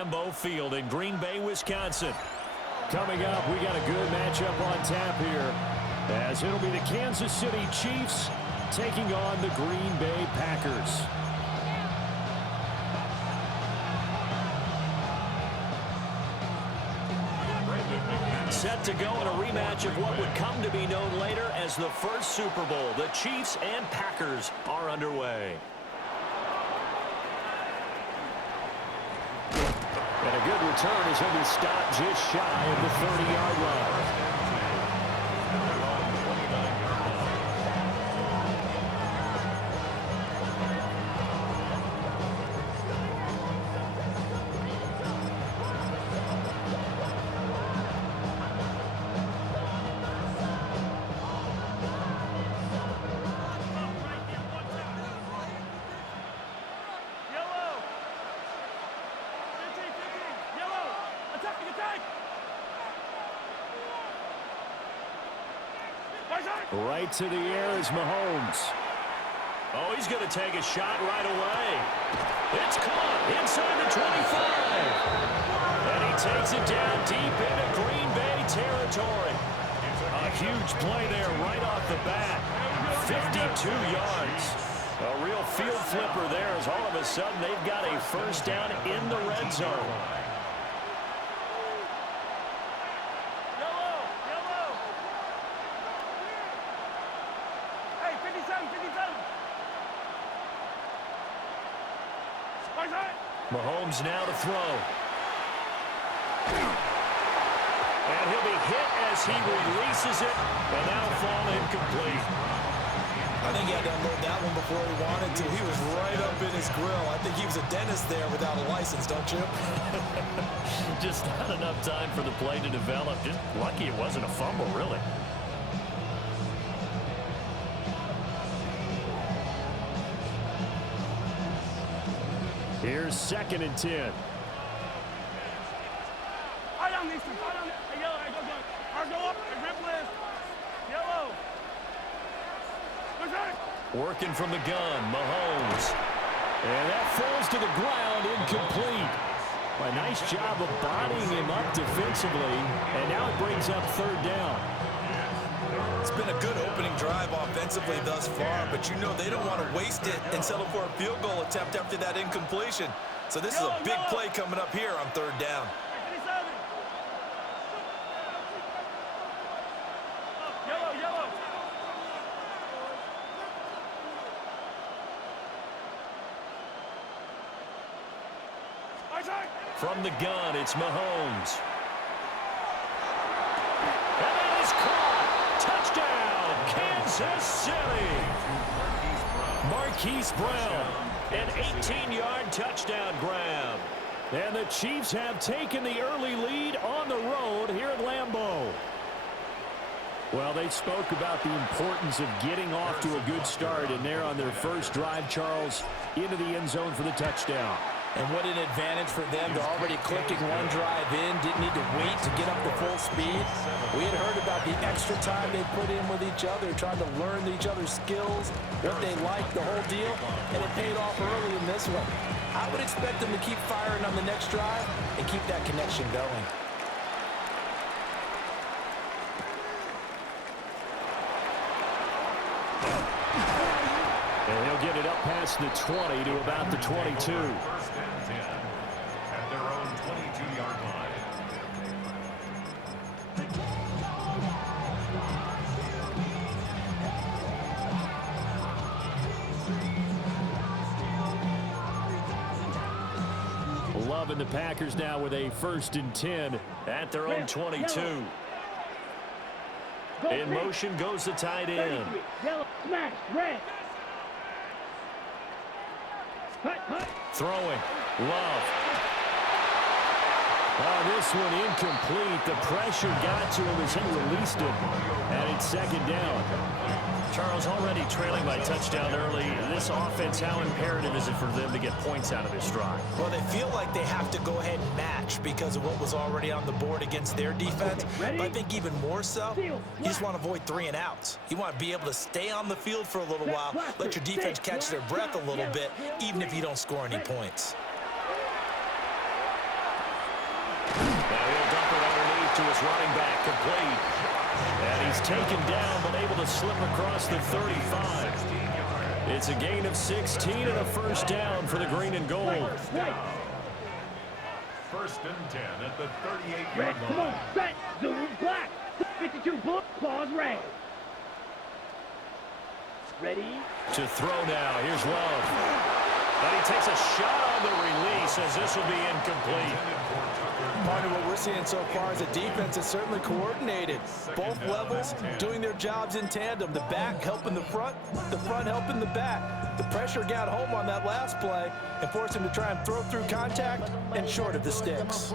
Lambeau Field in Green Bay, Wisconsin. Coming up, we got a good matchup on tap here, as it'll be the Kansas City Chiefs taking on the Green Bay Packers. Set to go in a rematch of what would come to be known later as the first Super Bowl. The Chiefs and Packers are underway. And a good return as he'll be stopped just shy of the 30-yard line. Right to the air is Mahomes. Oh, he's going to take a shot right away. It's caught inside the 25. And he takes it down deep into Green Bay territory. A huge play there right off the bat. 52 yards. A real field flipper there as all of a sudden they've got a first down in the red zone. Mahomes now to throw. And he'll be hit as he releases it, and that'll fall incomplete. I think he had to unload that one before he wanted to. He was right up in his grill. I think he was a dentist there without a license, don't you? Just not enough time for the play to develop. Just lucky it wasn't a fumble, really. Here's 2nd and 10. Working from the gun, Mahomes. And that falls to the ground, incomplete. A nice job of bodying him up defensively, and now it brings up 3rd down. It's been a good opening drive offensively thus far, but you know they don't want to waste it and settle for a field goal attempt after that incompletion. So this is a big play coming up here on 3rd down. From the gun, it's Mahomes. And that is caught. Touchdown, Kansas City. Marquise Brown, an 18-yard touchdown grab. And the Chiefs have taken the early lead on the road here at Lambeau. Well, they spoke about the importance of getting off to a good start, and they're on their first drive, Charles, into the end zone for the touchdown. And what an advantage for them. They're already clicking one drive in, didn't need to wait to get up to full speed. We had heard about the extra time they put in with each other, trying to learn each other's skills, what they like, the whole deal, and it paid off early in this one. I would expect them to keep firing on the next drive and keep that connection going. And he'll get it up past the 20 to about the 22. First and 10 at their own 22-yard line. Loving the Packers now with a 1st and 10 at their own 22. In motion goes the tight end. Smash, red. Throwing. Love. This one incomplete. The pressure got to him as he released it. And it's 2nd down. Charles, already trailing by touchdown early. This offense, how imperative is it for them to get points out of this drive? Well, they feel like they have to go ahead and match because of what was already on the board against their defense. But I think even more so, you just want to avoid 3 and outs. You want to be able to stay on the field for a little while, let your defense catch their breath a little bit, even if you don't score any points. to his running back, complete. And he's taken down, but able to slip across the 35. It's a gain of 16 and a first down for the green and gold. First and 10 at the 38-yard Red, line. come on, set, zoom, black. 52 blue, claws red. Ready? To throw now. Here's Love. And he takes a shot on the release as this will be incomplete. Part of what we're seeing so far is a defense that's certainly coordinated. Both levels doing their jobs in tandem. The back helping the front helping the back. The pressure got home on that last play and forced him to try and throw through contact and short of the sticks.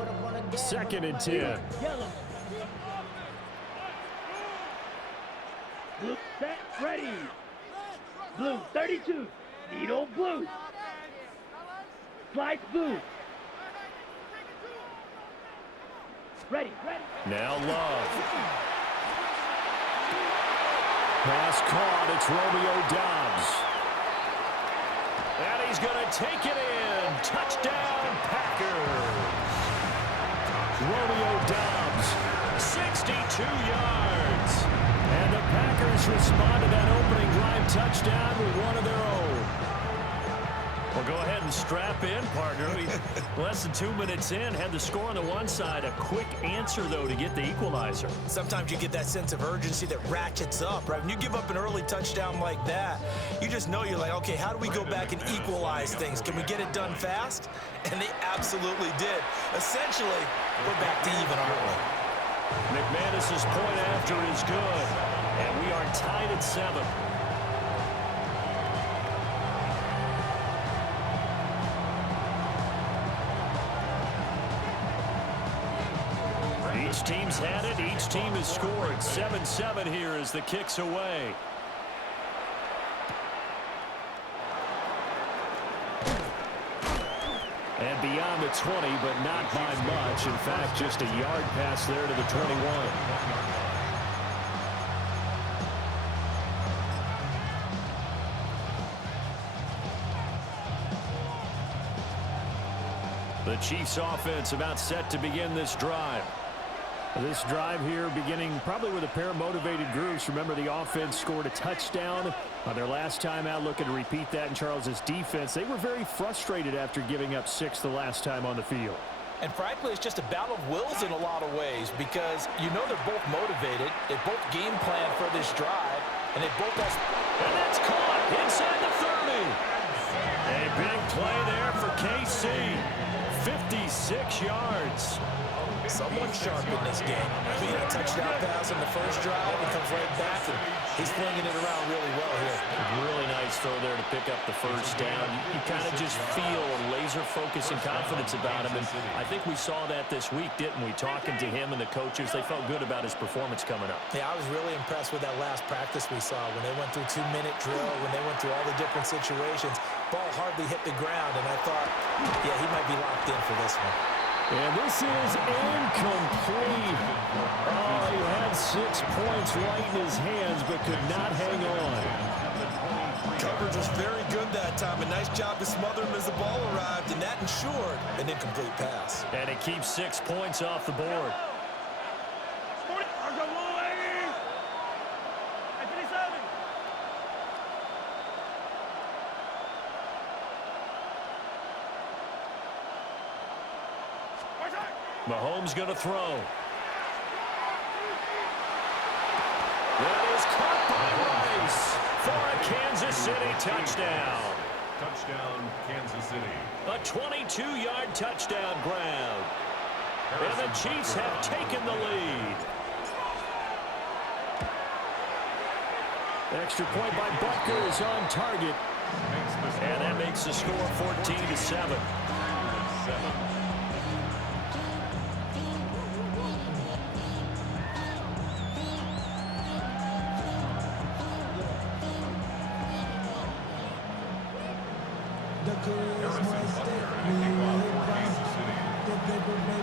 Second and 10. Yellow. Blue, set, ready. Blue, 32. Needle, blue. Slice, blue. Ready, ready. Now Love. Pass caught. It's Romeo Doubs. And he's going to take it in. Touchdown, Packers. Romeo Doubs, 62 yards. And the Packers respond to that opening drive touchdown with one of their own. Well, go ahead and strap in, partner. Less than 2 minutes in, had the score on the one side. A quick answer, though, to get the equalizer. Sometimes you get that sense of urgency that ratchets up, right? When you give up an early touchdown like that, you just know you're like, okay, how do we go back and equalize things? Can we get it done fast? And they absolutely did. Essentially, we're back to even, aren't we? McManus's point after is good. And we are tied at 7. Each team's had it. Each team has scored. 7-7 here as the kick's away. And beyond the 20, but not by much. In fact, just a yard pass there to the 21. The Chiefs offense about set to begin this drive. This drive here beginning probably with a pair of motivated groups. Remember, the offense scored a touchdown on their last time out. Looking to repeat that in Charles's defense. They were very frustrated after giving up 6 the last time on the field. And frankly, it's just a battle of wills in a lot of ways because you know they're both motivated. They both game plan for this drive, and they both have... And that's caught inside the 30. A big play there for KC. 56 yards. Someone sharp in this game. He had a touchdown pass in the first drive and comes right back, and he's flinging it around really well here. Really nice throw there to pick up the first down. You kind of just feel a laser focus and confidence about him, and I think we saw that this week, didn't we? Talking to him and the coaches, they felt good about his performance coming up. Yeah, I was really impressed with that last practice we saw when they went through 2-minute drill, when they went through all the different situations. Ball hardly hit the ground, and I thought, yeah, he might be locked in for this one. And this is incomplete. Oh, he had 6 points right in his hands, but could not hang on. Coverage was very good that time. A nice job to smother him as the ball arrived, and that ensured an incomplete pass. And it keeps 6 points off the board. Mahomes going to throw. That is caught by Rice for a Kansas City touchdown. Touchdown, Kansas City. A 22-yard touchdown grab. And the Chiefs have taken the lead. Extra point by Butker is on target. And that makes the score 14-7.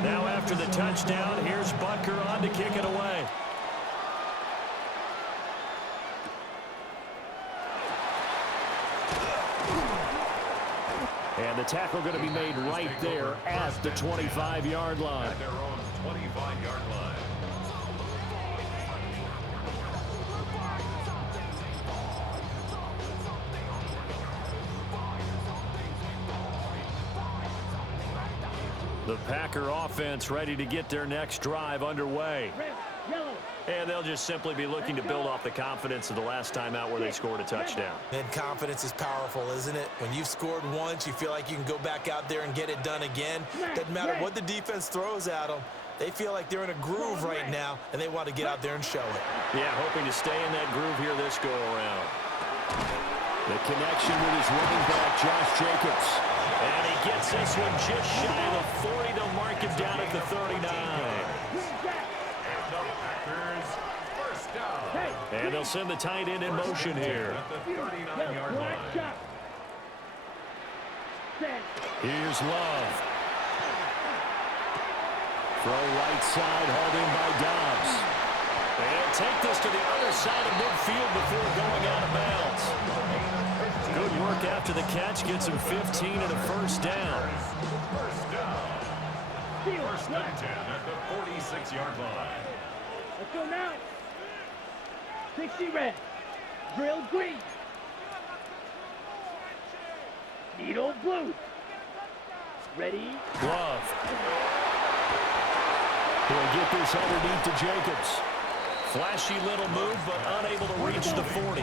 Now after the touchdown, here's Butker on to kick it away. And the tackle going to be made right there at the 25-yard line. At their own 25-yard line. The Packer offense ready to get their next drive underway. Red, yellow. And they'll just simply be looking to build off the confidence of the last time out where they scored a touchdown. And confidence is powerful, isn't it? When you've scored once, you feel like you can go back out there and get it done again. Doesn't matter what the defense throws at them. They feel like they're in a groove right now, and they want to get out there and show it. Yeah, hoping to stay in that groove here this go-around. The connection with his running back, Josh Jacobs. And he gets this one just shy of the 40. They'll mark him down at the 39. And they'll send the tight end in motion here. Here's Love. Throw right side, hauled in by Dobbs. And take this to the other side of midfield before going out of bounds. Good work after the catch. Gets him 15 and a first down. First and 10 at the 46-yard line. Let's go now. 60 red. Drill green. Needle blue. Ready? Love. He'll get this underneath to Jacobs. Flashy little move, but unable to reach the 40.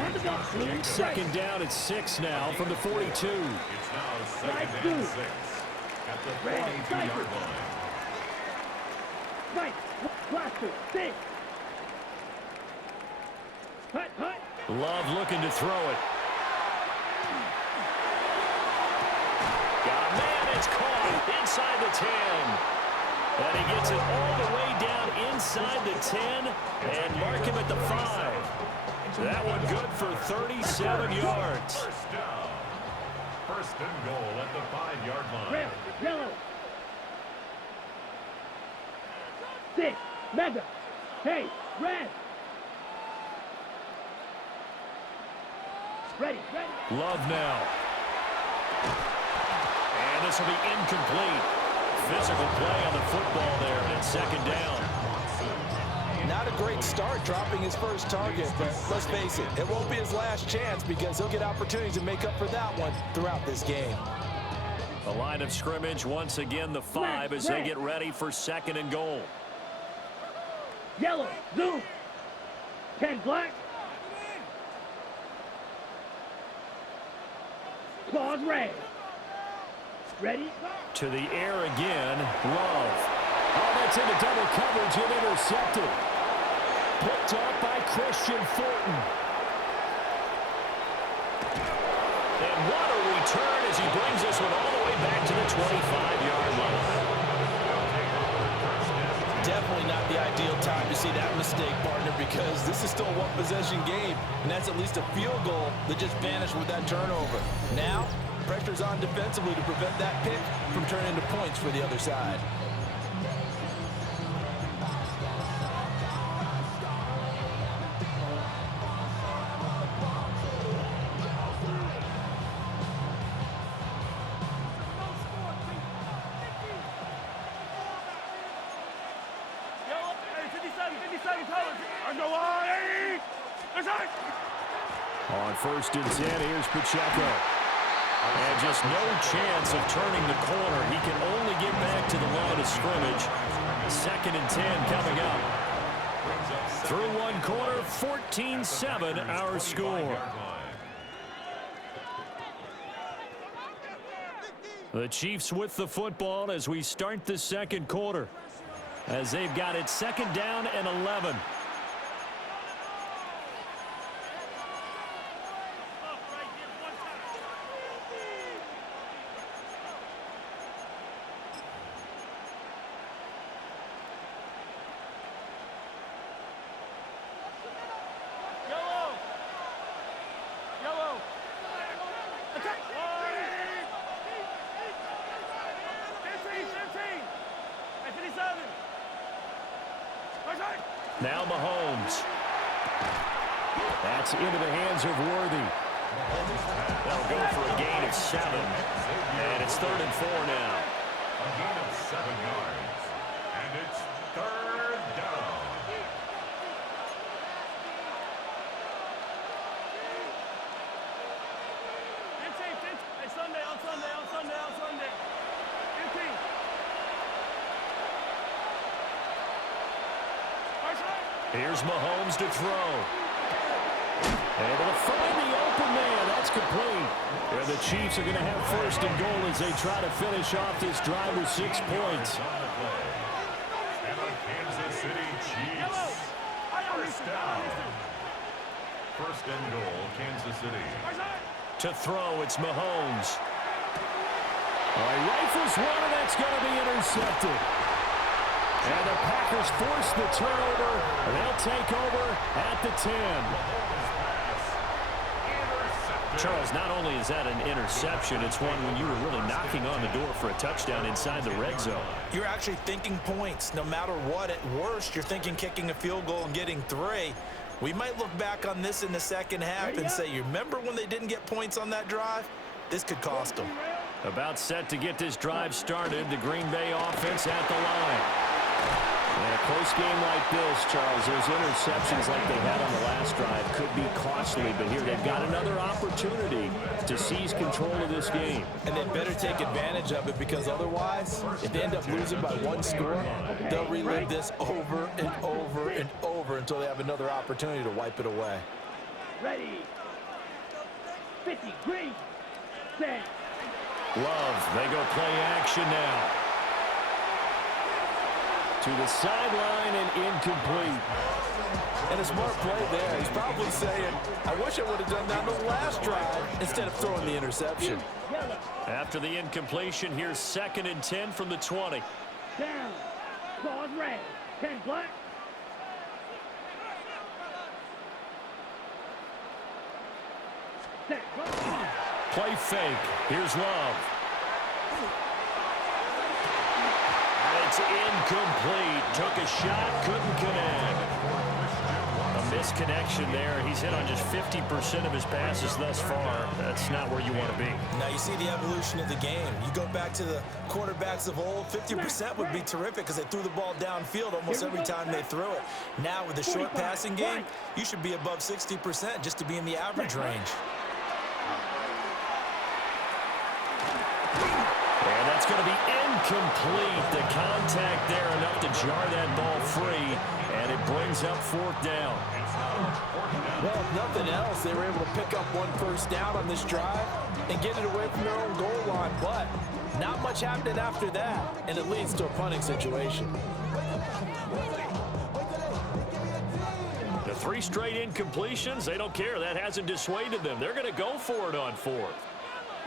Second down at 6 now from the 42. It's now second and 6 at the 42-yard line. Right. Blaster. 6. Hut, hut. Love looking to throw it. Got a man. It's caught inside the 10. And he gets it all the way down inside the 10 and mark him at the 5. That one good for 37 yards. First down. First and goal at the 5-yard line. Red, yellow. 6. Mega. Hey, red. Ready, ready. Love now. And this will be incomplete. Physical play on the football there, and it's second down. Not a great start dropping his first target, but let's face it, it won't be his last chance because he'll get opportunities to make up for that one throughout this game. The line of scrimmage, once again, the 5 as they get ready for second and goal. Yellow, zoom. 10 black. Claws red. Ready? To the air again, Love. Oh, that's into double coverage and intercepted. Picked up by Christian Fulton. And what a return as he brings this one all the way back to the 25-yard line. Definitely not the ideal time to see that mistake, partner, because this is still a one-possession game, and that's at least a field goal that just vanished with that turnover. Now, pressure's on defensively to prevent that pick from turning into points for the other side. On first and 10, here's Pacheco. And just no chance of turning the corner. He can only get back to the line of scrimmage. Second and 10 coming up. Through one quarter, 14-7 our score. The Chiefs with the football as we start the second quarter. As they've got it second down and 11. Now Mahomes. That's into the hands of Worthy. They'll go for a gain of 7. And it's 3rd and 4 now. A gain of 7 yards. And it's 3rd down. Hey, Sunday, on Sunday. 15. Here's Mahomes to throw. Able to find the open man. That's complete. And the Chiefs are going to have first and goal as they try to finish off this drive with 6 points. And the Kansas City Chiefs. First down. First and goal, Kansas City. To throw, it's Mahomes. He rifles one, and that's going to be intercepted. And the Packers force the turnover, and they'll take over at the 10. Charles, not only is that an interception, it's one when you were really knocking on the door for a touchdown inside the red zone. You're actually thinking points. No matter what, at worst, you're thinking kicking a field goal and getting 3. We might look back on this in the second half and say, you remember when they didn't get points on that drive? This could cost them. About set to get this drive started, the Green Bay offense at the line. In a close game like this, Charles, those interceptions like they had on the last drive could be costly, but here they've got another opportunity to seize control of this game. And they better take advantage of it, because otherwise, if they end up losing by 1 score, they'll relive this over and over and over until they have another opportunity to wipe it away. Ready. 50, green, set. Love, they go play action now. To the sideline and incomplete. And a smart play there. He's probably saying, I wish I would have done that on the last drive instead of throwing the interception. After the incompletion, here's 2nd and 10 from the 20. Down. Claws red. 10 black. Set. Go. Play fake. Here's Love. It's incomplete. Took a shot, couldn't connect. A misconnection there. He's hit on just 50% of his passes thus far. That's not where you want to be. Now you see the evolution of the game. You go back to the quarterbacks of old, 50% would be terrific because they threw the ball downfield almost every time they threw it. Now with the short passing game, you should be above 60% just to be in the average range. And that's going to be incomplete. The contact there enough to jar that ball free, and it brings up 4th down. Well, if nothing else, they were able to pick up 1 first down on this drive and get it away from their own goal line, but not much happening after that, and it leads to a punting situation. The 3 straight incompletions, they don't care. That hasn't dissuaded them. They're going to go for it on 4th.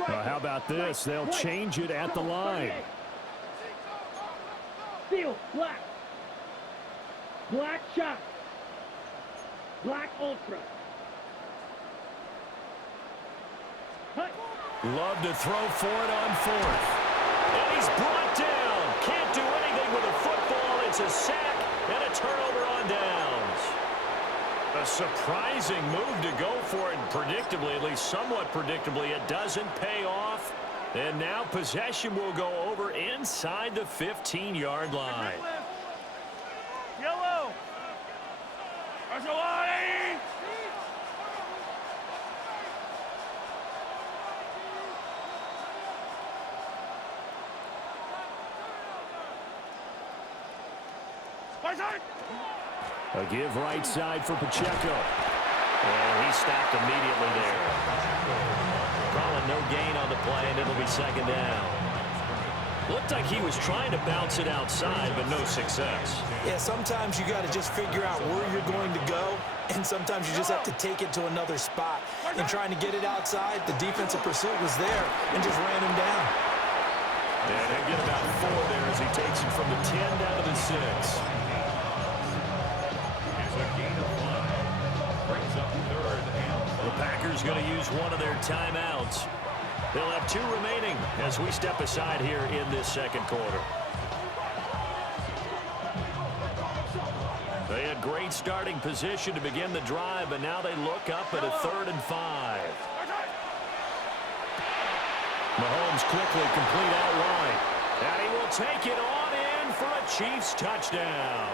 Well, how about this? They'll change it at the line. Steel, black. Black shot. Black ultra. Hut. Love to throw for it on 4th. And he's brought down. Can't do anything with a football. It's a sack and a turnover on downs. A surprising move to go for it, and predictably, at least somewhat predictably, it doesn't pay off. And now possession will go over inside the 15-yard line. Yellow. A give right side for Pacheco. And he stopped immediately there. Calling no gain on the play, and it'll be 2nd down. Looked like he was trying to bounce it outside, but no success. Yeah, sometimes you got to just figure out where you're going to go, and sometimes you just have to take it to another spot. And trying to get it outside, the defensive pursuit was there and just ran him down. And he'll get about 4 there as he takes it from the 10 down to the 6. The Packers going to use one of their timeouts. They'll have 2 remaining as we step aside here in this 2nd quarter. They had great starting position to begin the drive, but now they look up at a 3rd and 5. Mahomes quickly complete out wide. And he will take it on in for a Chiefs touchdown.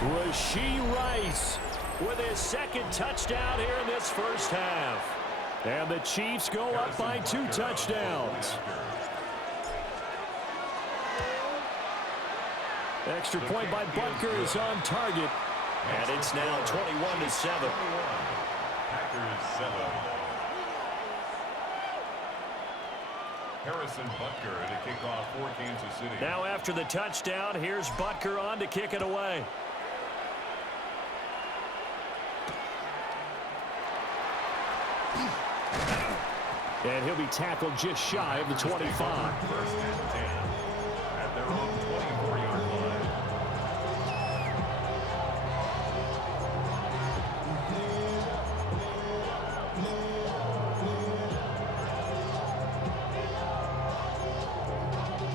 Rashee Rice with his 2nd touchdown here in this first half. And the Chiefs go up by 2 touchdowns. Extra point by Butker is on target. And it's now 21-7. Packers 7. Harrison Butker to kick off for Kansas City. Now after the touchdown, here's Butker on to kick it away. And he'll be tackled just shy of the 25. First and 10 at their own 24-yard line.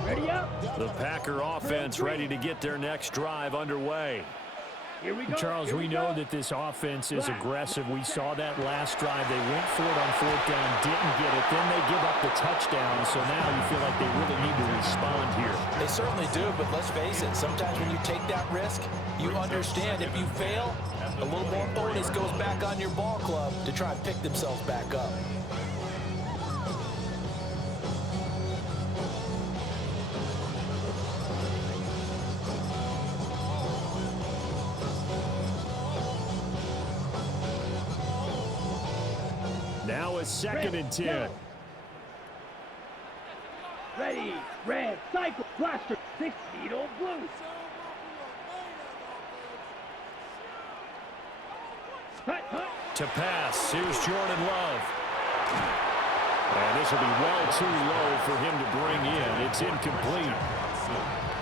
Ready up. The Packer offense ready to get their next drive underway. Here we go. Charles, we know that this offense is aggressive. We saw that last drive. They went for it on fourth down, didn't get it. Then they give up the touchdown. So now you feel like they really need to respond here. They certainly do, but let's face it. Sometimes when you take that risk, you understand if you fail, a little more onus goes back on your ball club to try and pick themselves back up. Now a second and 10. Ready, red, cycle, blaster, 6 needle, blue. Hut, hut. To pass, here's Jordan Love. And this will be well too low for him to bring in. It's incomplete.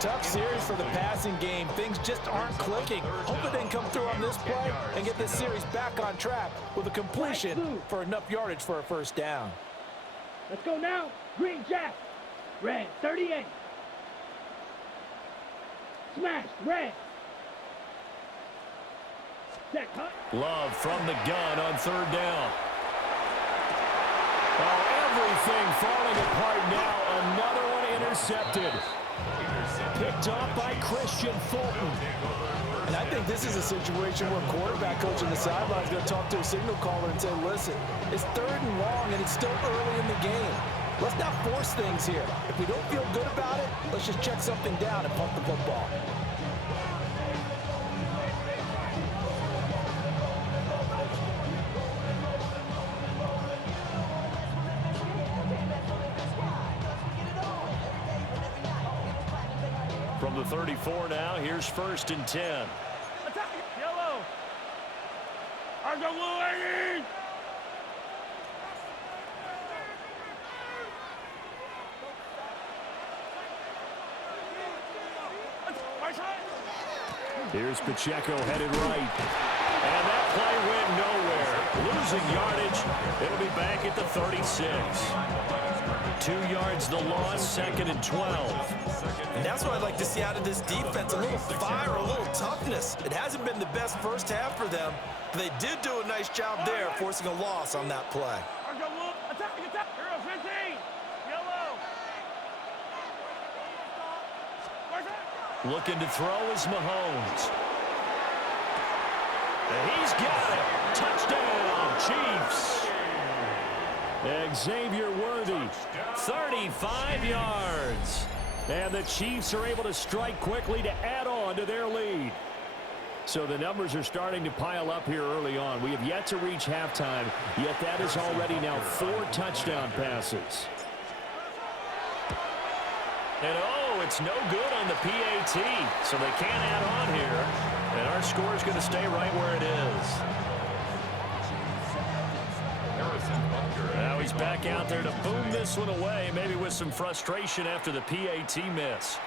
Tough series for the passing game. Things just aren't clicking. Hoping they can come through on this play and get this series back on track with a completion for enough yardage for a first down. Let's go now. Green Jack. Red, 38. Smash, red. Set, hut. Love from the gun on third down. Oh, everything falling apart now. Another one intercepted. Picked off by Christian Fulton. And I think this is a situation where quarterback coach on the sideline is going to talk to a signal caller and say, listen, it's third and long and it's still early in the game. Let's not force things here. If we don't feel good about it, let's just check something down and pump the football. From the 34 now, here's first and 10. Attack, yellow. Argo blue, 80. Here's Pacheco headed right. And that play went nowhere. Losing yardage. It'll be back at the 36. 2 yards the loss, second and 12. And that's what I'd like to see out of this defense, a little fire, a little toughness. It hasn't been the best first half for them, but they did do a nice job there, forcing a loss on that play. Argo blue, attack, attack. Hero 15. Yellow. Looking to throw is Mahomes. And he's got it. Touchdown, Chiefs. Xavier Worthy, 35 yards. And the Chiefs are able to strike quickly to add on to their lead. So the numbers are starting to pile up here early on. We have yet to reach halftime, yet that is already now 4 touchdown passes. And oh, it's no good on the PAT, so they can't add on here. And our score is going to stay right where it is. Now he's back out there to boom this one away, maybe with some frustration after the PAT miss.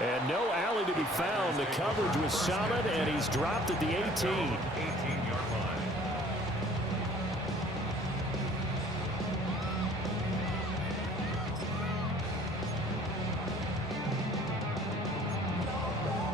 And no alley to be found. The coverage was solid, and he's dropped at the 18. 18-yard line.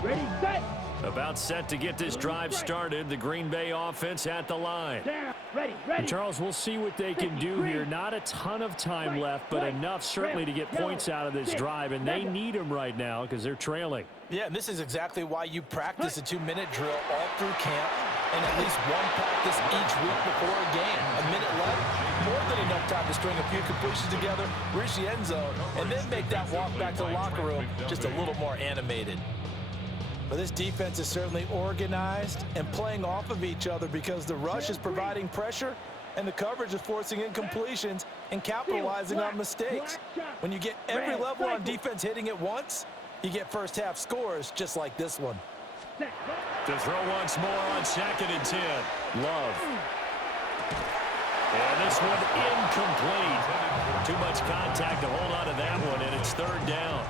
Ready, set. About set to get this drive started. The Green Bay offense at the line. Down. Ready, ready. Charles, we'll see what they can do here. Not a ton of time left, but enough certainly to get points out of this drive, and they need them right now because they're trailing. Yeah, and this is exactly why you practice a 2-minute drill all through camp. and at least one practice each week before a game. A minute left, more than enough time to string a few completions together, reach the end zone, and then make that walk back to the locker room just a little more animated. But this defense is certainly organized and playing off of each other because the rush is providing pressure and the coverage is forcing incompletions and capitalizing on mistakes. When you get every level on defense hitting at once, you get first half scores just like this one. To throw once more on 2nd and 10. Love. And this one incomplete. Too much contact to hold on to that one, and it's 3rd down.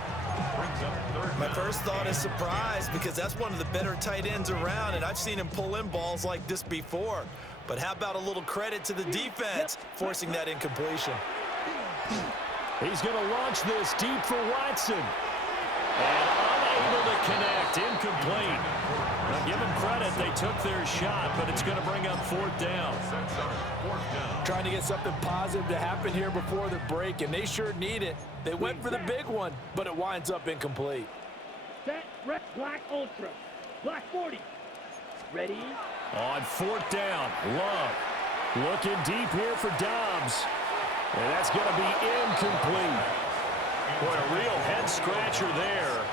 My first thought is surprise because that's one of the better tight ends around, and I've seen him pull in balls like this before. But how about a little credit to the defense forcing that incompletion? He's going to launch this deep for Watson. And unable to connect, incomplete. Now give him credit, they took their shot, but it's going to bring up 4th down. Trying to get something positive to happen here before the break, and they sure need it. They went for the big one, but it winds up incomplete. Set, red, black, ultra. Black 40. Ready? On 4th down, Love. Looking deep here for Dobbs. And that's going to be incomplete. Boy, a real head-scratcher there.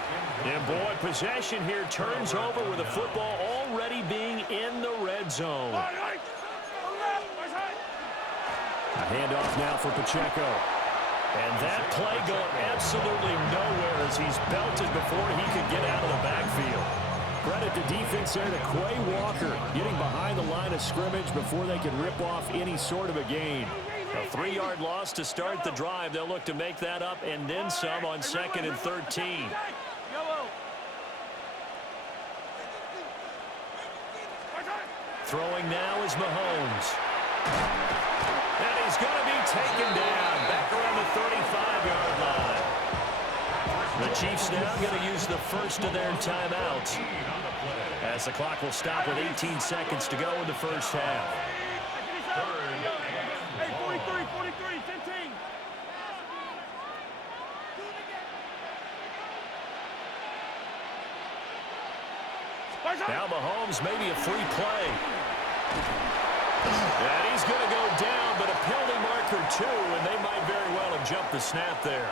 And, boy, possession here turns over with the football already being in the red zone. A handoff now for Pacheco. And that play going absolutely nowhere as he's belted before he could get out of the backfield. Credit to defense there to Quay Walker, getting behind the line of scrimmage before they can rip off any sort of a gain. A 3-yard loss to start the drive. They'll look to make that up and then some on 2nd and 13. Throwing now is Mahomes. And he's going to be taken down back around the 35-yard line. The Chiefs now going to use the first of their timeouts as the clock will stop with 18 seconds to go in the first half. Hey, 43, 15. Now Mahomes maybe a free play. And he's going to go down, but a penalty marker too, and they might very well have jumped the snap there.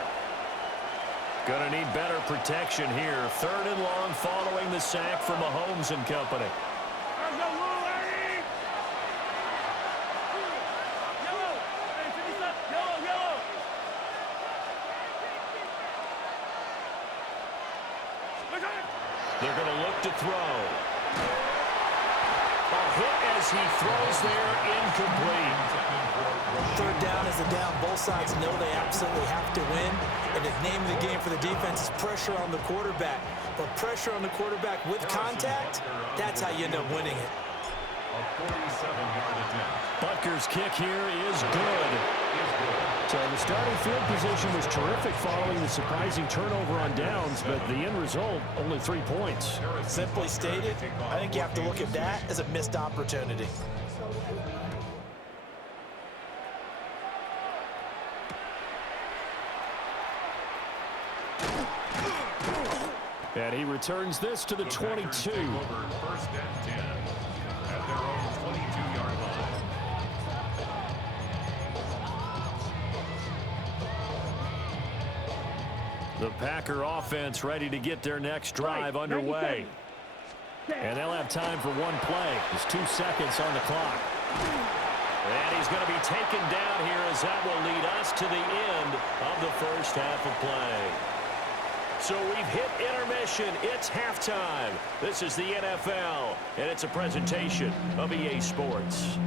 Going to need better protection here. 3rd and long following the sack from Mahomes and company. They're going to look to throw. A hit as he throws there, incomplete. 3rd down is the down. Both sides know they absolutely have to win. And the name of the game for the defense is pressure on the quarterback. But pressure on the quarterback with contact, that's how you end up winning it. A 47-yard attempt. Butker's kick here is good. So the starting field position was terrific following the surprising turnover on downs, but the end result, only 3 points. Simply stated, I think you have to look at that as a missed opportunity. And he returns this to the 22. 1st and 10 at their own 22-yard line. The Packer offense ready to get their next drive underway. And they'll have time for one play. There's 2 seconds on the clock. And he's going to be taken down here as that will lead us to the end of the first half of play. So we've hit intermission. It's halftime. This is the NFL, and it's a presentation of EA Sports.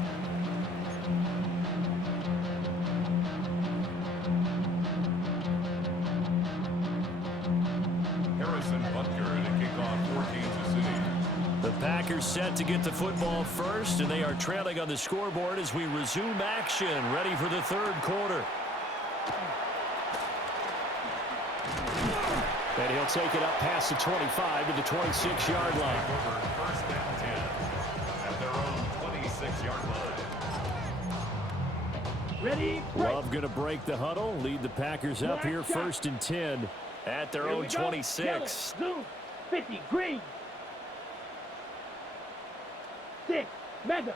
Harrison Butker to kick off for Kansas City. The Packers set to get the football first, and they are trailing on the scoreboard as we resume action, ready for the 3rd quarter. And he'll take it up past the 25 to the 26-yard line. 1st and 10 at their own 26-yard line. Ready? Love going to break the huddle, lead the Packers up here 1st and 10 at their own 26. Zoom, 50, green. 6, Mega.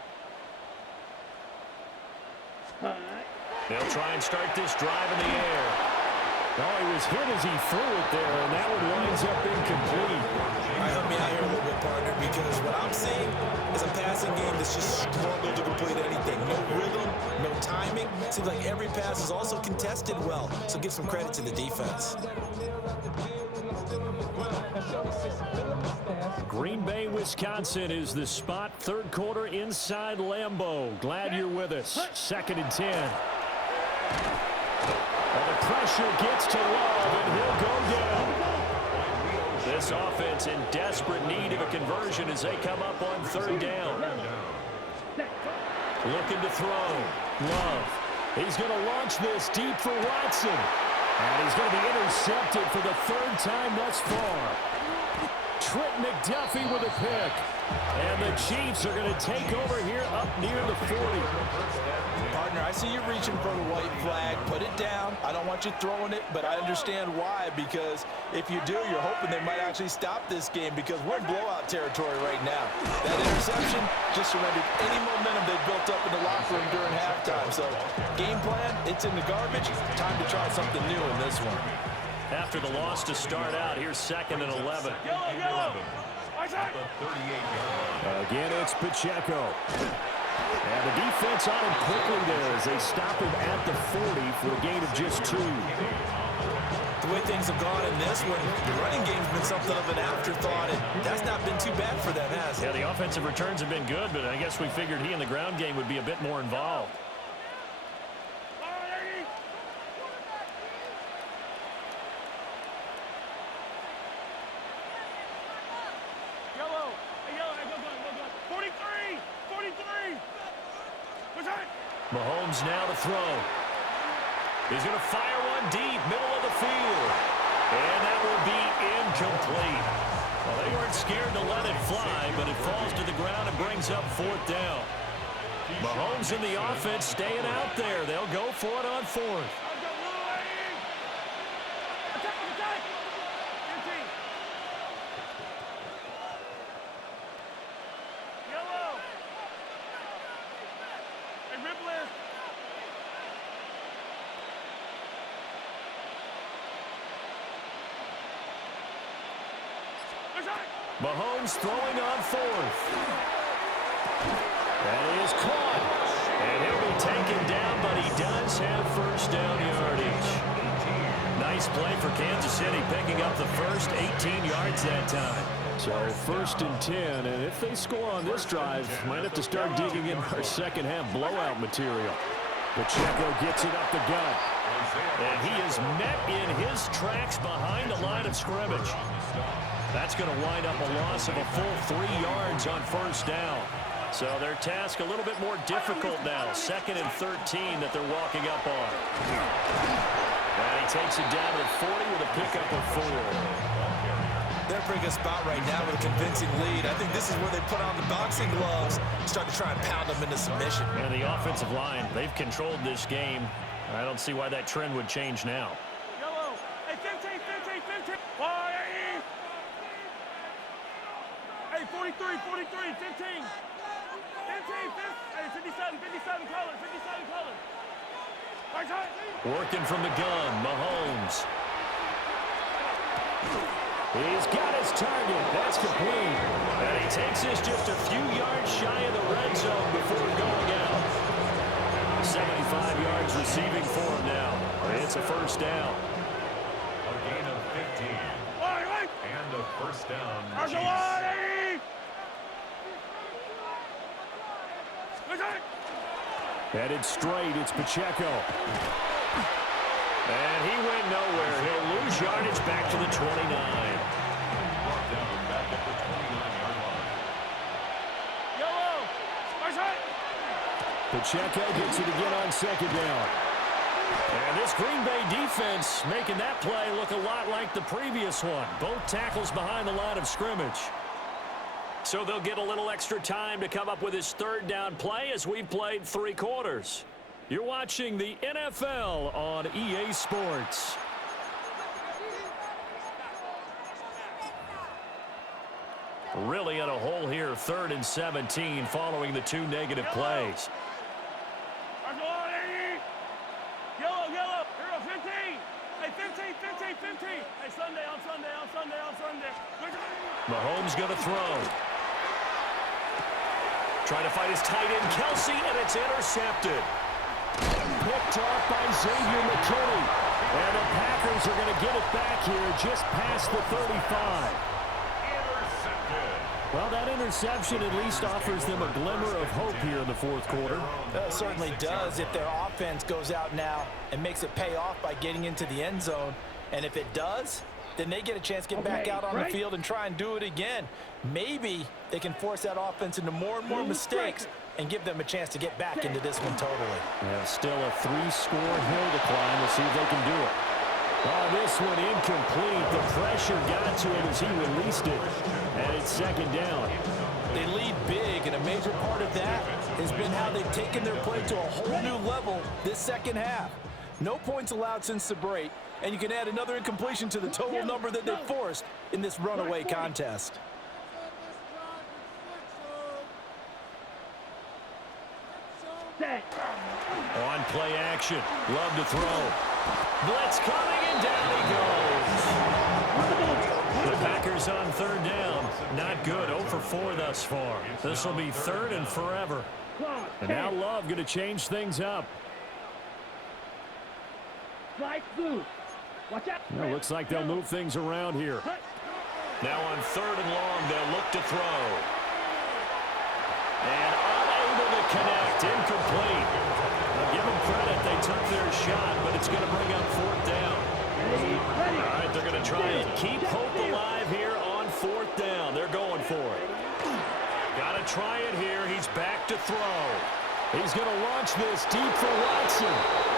They'll try and start this drive in the air. Oh, he was hit as he threw it there, and that one winds up incomplete. All right, help me out here a little bit, partner, because what I'm seeing is a passing game that's just struggled to complete anything. No rhythm, no timing. Seems like every pass is also contested well, so give some credit to the defense. Green Bay, Wisconsin is the spot. Third quarter inside Lambeau. Glad you're with us. 2nd and 10. Well, the pressure gets to Love, and he'll go down. This offense in desperate need of a conversion as they come up on 3rd down. Looking to throw. Love. He's going to launch this deep for Watson. And he's going to be intercepted for the 3rd time thus far. Trent McDuffie with a pick. And the Chiefs are going to take over here up near the 40. Partner, I see you reaching for the white flag. Put it down. I don't want you throwing it, but I understand why, because if you do, you're hoping they might actually stop this game because we're in blowout territory right now. That interception just surrendered any momentum they built up in the locker room during halftime. So, game plan, it's in the garbage. Time to try something new in this one. After the loss to start out, here's 2nd and 11. Again, it's Pacheco. And the defense on him quickly there as they stop him at the 40 for a gain of just 2. The way things have gone in this one, the running game's been something of an afterthought, and that's not been too bad for them, has it? Yeah, the offensive returns have been good, but I guess we figured he in the ground game would be a bit more involved. Mahomes now to throw. He's going to fire one deep, middle of the field. And that will be incomplete. Well, they weren't scared to let it fly, but it falls to the ground and brings up 4th down. Mahomes and the offense staying out there. They'll go for it on 4th. Mahomes throwing on 4th. That is caught. And he'll be taken down, but he does have 1st down yardage. Nice play for Kansas City, picking up the first 18 yards that time. So 1st and 10, and if they score on this drive, might have to start digging in our second half blowout material. Pacheco gets it up the gut. And he is met in his tracks behind the line of scrimmage. That's going to wind up a loss of a full 3 yards on 1st down. So their task a little bit more difficult now. 2nd and 13 that they're walking up on. And he takes it down to the 40 with a pickup of 4. They're in a pretty good spot right now with a convincing lead. I think this is where they put on the boxing gloves, start to try and pound them into submission. And the offensive line, they've controlled this game. I don't see why that trend would change now. Yellow. Hey, 15. Hey, 43, 15. 15, hey, 57 colors. Working from the gun, Mahomes. He's got his target. That's complete. And he takes this just a few yards shy of the red zone before going out. 75 yards receiving for him now. It's a 1st down. A gain of 15. And a 1st down. Headed straight, it's Pacheco. And he went nowhere. He'll lose yardage back to the 29. Brought down back at the 29-yard line. Pacheco gets it again on 2nd down. And this Green Bay defense making that play look a lot like the previous one. Both tackles behind the line of scrimmage. So they'll get a little extra time to come up with his 3rd down play as we've played 3 quarters. You're watching the NFL on EA Sports. Really in a hole here, 3rd and 17 following the 2 negative plays. Yellow, hero 15. Hey, 15. Hey, Sunday. Mahomes going to throw. Trying to fight his tight end, Kelsey, and it's intercepted. Picked off by Xavier McKinney. And the Packers are going to get it back here just past the 35. Well, that interception at least offers them a glimmer of hope here in the 4th quarter. It certainly does if their offense goes out now and makes it pay off by getting into the end zone. And if it does, then they get a chance to get back out on the field and try and do it again. Maybe they can force that offense into more and more mistakes and give them a chance to get back into this one totally. Yeah, still a 3-score hill to climb. We'll see if they can do it. Oh, this one incomplete. The pressure got to him as he released it. And it's 2nd down. They lead big, and a major part of that has been how they've taken their play to a whole new level this 2nd half. No points allowed since the break, and you can add another incompletion to the total number that they forced in this runaway contest. On play action. Love to throw. Blitz coming, and down he goes. The Packers on 3rd down. Not good. 0 for 4 thus far. This will be 3rd and forever. And now Love going to change things up. Watch out. Well, looks like they'll move things around here. Now on 3rd and long, they'll look to throw. And unable to connect. Incomplete. I'll give them credit. They took their shot, but it's going to bring up 4th down. All right, they're going to try and keep hope alive here on 4th down. They're going for it. Got to try it here. He's back to throw. He's going to launch this deep for Watson.